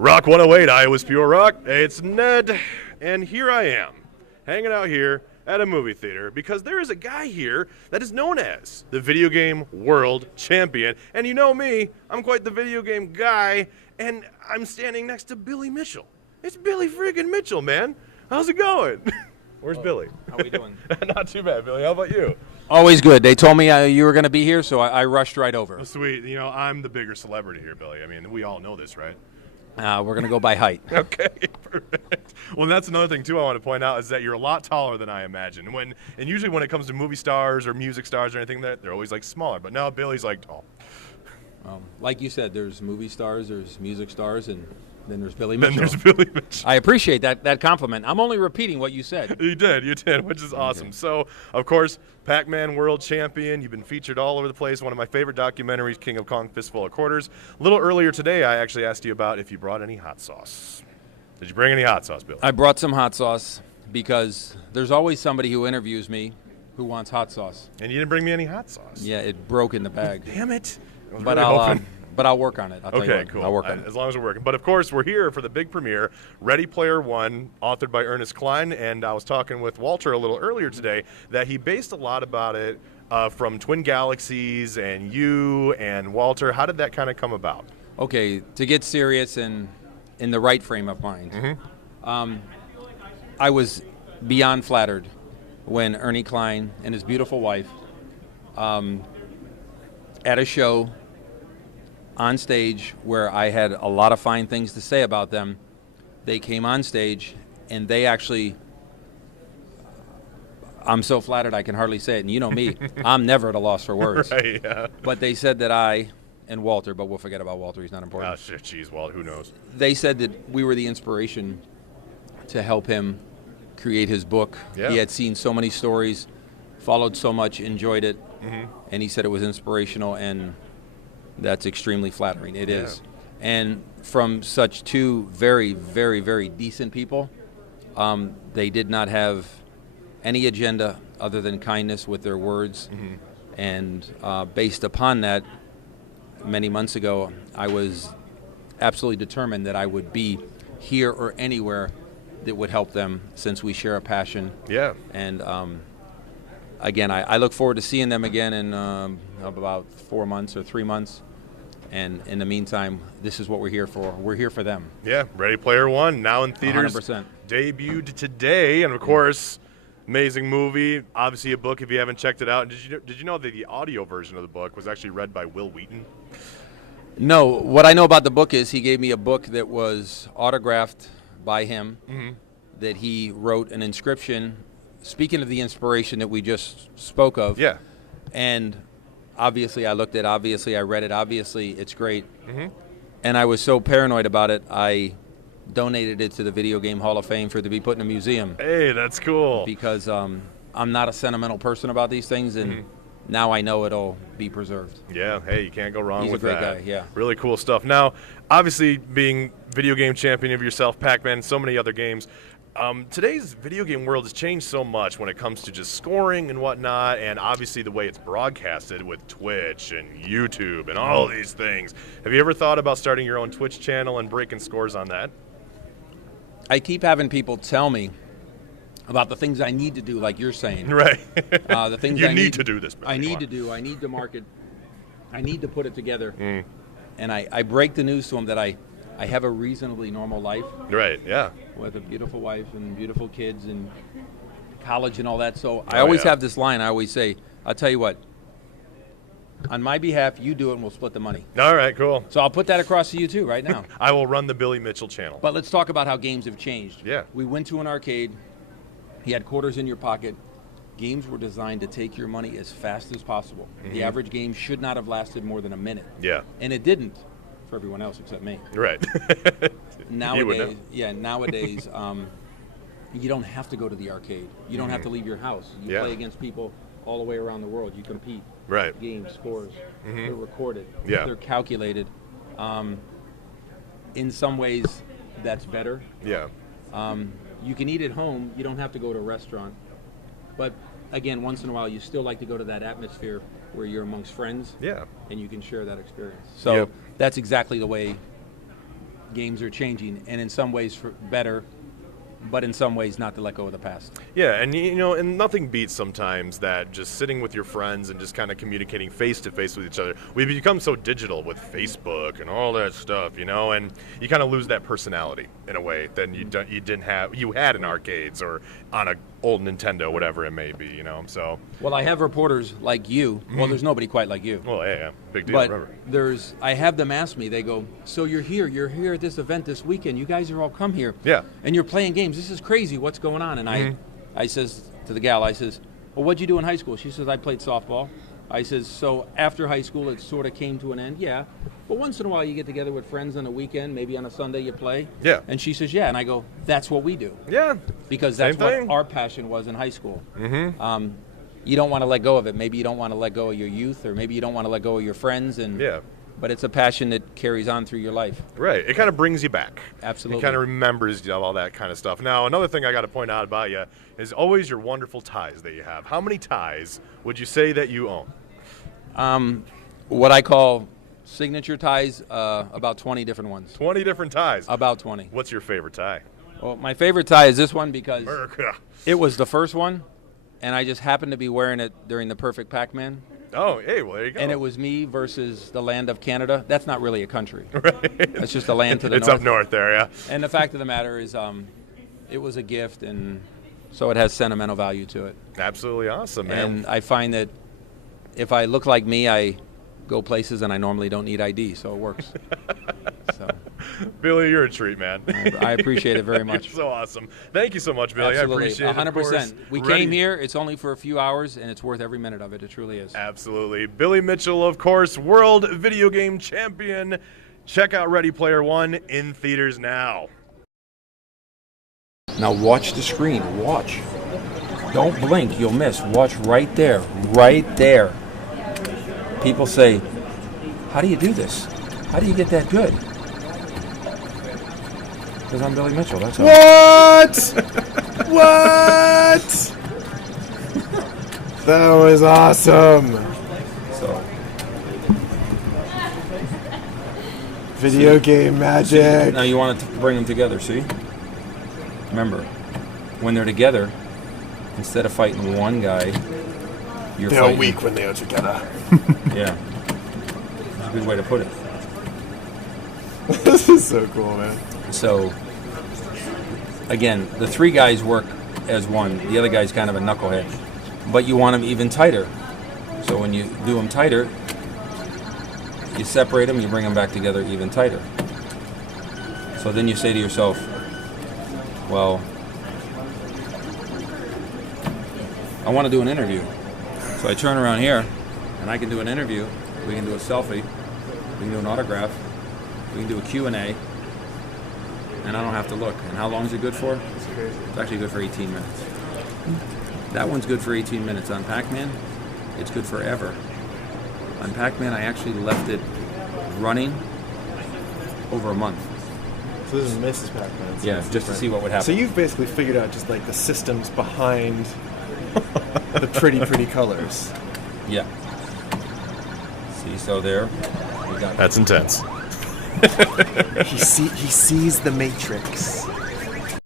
Rock 108, Iowa's Pure Rock. It's Ned, and here I am, hanging out here at a movie theater because there is a guy here that is known as the video game world champion. And you know me, I'm quite the video game guy, and I'm standing next to Billy Mitchell. It's Billy friggin' Mitchell, man. How's it going? Where's Billy? How we doing? Not too bad, Billy. How about you? Always good. They told me you were going to be here, so I rushed right over. Well, sweet. You know, I'm the bigger celebrity here, Billy. I mean, we all know this, right? We're going to go by height. Okay, perfect. Well, that's another thing, too, I want to point out is that you're a lot taller than I imagine. And usually when it comes to movie stars or music stars or anything, they're always, like, smaller. But now Billy's, like, tall. Like you said, there's movie stars, there's music stars, and then there's Billy Mitchell. Then there's Billy Mitchell. I appreciate that compliment. I'm only repeating what you said. You did, which is awesome. Okay. So, of course, Pac-Man World Champion. You've been featured all over the place. One of my favorite documentaries, King of Kong Fistful of Quarters. A little earlier today, I actually asked you about if you brought any hot sauce. Did you bring any hot sauce, Bill? I brought some hot sauce because there's always somebody who interviews me who wants hot sauce. And you didn't bring me any hot sauce. Yeah, it broke in the bag. Damn it. But I'll work on it. Okay, cool. I'll work on it. As long as we're working. But, of course, we're here for the big premiere, Ready Player One, authored by Ernest Cline. And I was talking with Walter a little earlier today that he based a lot about it from Twin Galaxies and you and Walter. How did that kind of come about? Okay, to get serious and in the right frame of mind, I was beyond flattered when Ernie Cline and his beautiful wife at a show on stage where I had a lot of fine things to say about them, they came on stage and they actually, I'm so flattered I can hardly say it, and you know me, I'm never at a loss for words. Right, yeah. But they said that I, and Walter, but we'll forget about Walter, he's not important. Oh, shit, geez, Walter, who knows? They said that we were the inspiration to help him create his book. Yeah. He had seen so many stories, followed so much, enjoyed it, and he said it was inspirational, and that's extremely flattering. It is. And from such two very, very, very decent people, they did not have any agenda other than kindness with their words. And based upon that, many months ago, I was absolutely determined that I would be here or anywhere that would help them, since we share a passion. Yeah. And again, I look forward to seeing them again in about 4 months or 3 months. And in the meantime, this is what we're here for. We're here for them. Yeah, Ready Player One, now in theaters. 100%. Debuted today, and of course, amazing movie. Obviously a book if you haven't checked it out. Did you know that the audio version of the book was actually read by Will Wheaton? No, what I know about the book is he gave me a book that was autographed by him, that he wrote an inscription, speaking of the inspiration that we just spoke of. Yeah. And obviously I looked at it, obviously I read it, obviously it's great. And I was so paranoid about it, I donated it to the Video Game Hall of Fame for it to be put in a museum. Hey, that's cool. Because I'm not a sentimental person about these things, and now I know it'll be preserved. Yeah, hey, you can't go wrong with that. He's a great guy, yeah. Really cool stuff. Now, obviously being video game champion of yourself, Pac-Man, and so many other games, today's video game world has changed so much when it comes to just scoring and whatnot, and obviously the way it's broadcasted with Twitch and YouTube and all these things. Have you ever thought about starting your own Twitch channel and breaking scores on that? I keep having people tell me about the things I need to do, like you're saying. Right. The things you I need to do this. I need to do. I need to market. I need to put it together. And I break the news to them that I have a reasonably normal life. Right, yeah. With a beautiful wife and beautiful kids and college and all that. So I always have this line. I always say, I'll tell you what, on my behalf, you do it and we'll split the money. All right, cool. So I'll put that across to you too right now. I will run the Billy Mitchell channel. But let's talk about how games have changed. Yeah. We went to an arcade. He had quarters in your pocket. Games were designed to take your money as fast as possible. The average game should not have lasted more than a minute. Yeah. And it didn't for everyone else except me. Right. Nowadays, you don't have to go to the arcade. You don't have to leave your house. You play against people all the way around the world. You compete. Right. Games, scores, they're recorded. Yeah. They're calculated. In some ways, that's better. Yeah. You can eat at home. You don't have to go to a restaurant. But again, once in a while, you still like to go to that atmosphere where you're amongst friends. Yeah. And you can share that experience. So that's exactly the way games are changing, and in some ways for better, but in some ways not to let go of the past. Yeah, and and nothing beats sometimes that just sitting with your friends and just kind of communicating face to face with each other. We've become so digital with Facebook and all that stuff, and you kind of lose that personality in a way that you had in arcades or on a old Nintendo, whatever it may be, So. Well, I have reporters like you. Well, there's nobody quite like you. Well, yeah, big deal. But Remember. I have them ask me. They go, "So you're here at this event this weekend. You guys are all come here. Yeah. And you're playing games. This is crazy. What's going on?" And I says to the gal, I says, "Well, what'd you do in high school?" She says, "I played softball." I says, "So after high school, it sort of came to an end." "Yeah, but once in a while you get together with friends on a weekend, maybe on a Sunday you play." Yeah. And she says, "Yeah." And I go, "That's what we do." Yeah. Because that's Same thing. what our passion was in high school. Mm-hmm. You don't want to let go of it. Maybe you don't want to let go of your youth, or maybe you don't want to let go of your friends. But it's a passion that carries on through your life. Right. It kind of brings you back. Absolutely. It kind of remembers all that kind of stuff. Now, another thing I got to point out about you is always your wonderful ties that you have. How many ties would you say that you own? What I call signature ties, about 20 different ones. 20 different ties? About 20. What's your favorite tie? Well, my favorite tie is this one because America. It was the first one, and I just happened to be wearing it during the Perfect Pac-Man. Oh, hey, well, there you go. And it was me versus the land of Canada. That's not really a country. Right. That's just a land to the north. It's up north there, yeah. And the fact of the matter is it was a gift, and so it has sentimental value to it. Absolutely awesome, man. And I find that if I look like me, I go places, and I normally don't need ID, so it works. So. Billy, you're a treat, man. I appreciate it very much. You're so awesome. Thank you so much, Billy. Absolutely. I appreciate it. 100%. We came here. It's only for a few hours, and it's worth every minute of it. It truly is. Absolutely. Billy Mitchell, of course, world video game champion. Check out Ready Player One in theaters now. Now watch the screen. Watch. Don't blink. You'll miss. Watch right there. Right there. People say, "How do you do this? How do you get that good?" Because I'm Billy Mitchell, that's all. What? What? That was awesome. So, video game magic. now you want to bring them together, see? Remember, when they're together, instead of fighting one guy, you're They're fighting. weak when they are together. Yeah. That's a good way to put it. This is so cool, man. So, again, the three guys work as one. The other guy's kind of a knucklehead. But you want them even tighter. So when you do them tighter, you separate them, you bring them back together even tighter. So then you say to yourself, well, I want to do an interview. So I turn around here, and I can do an interview. We can do a selfie. We can do an autograph. We can do a Q&A. And I don't have to look. And how long is it good for? It's crazy. It's actually good for 18 minutes. That one's good for 18 minutes. On Pac-Man, it's good forever. On Pac-Man, I actually left it running over a month. So this is Mrs. Pac-Man. So Yeah, it's just to different. see what would happen. So you've basically figured out just like the systems behind the pretty colors. Yeah. See, so there. We got That's intense. He sees the Matrix.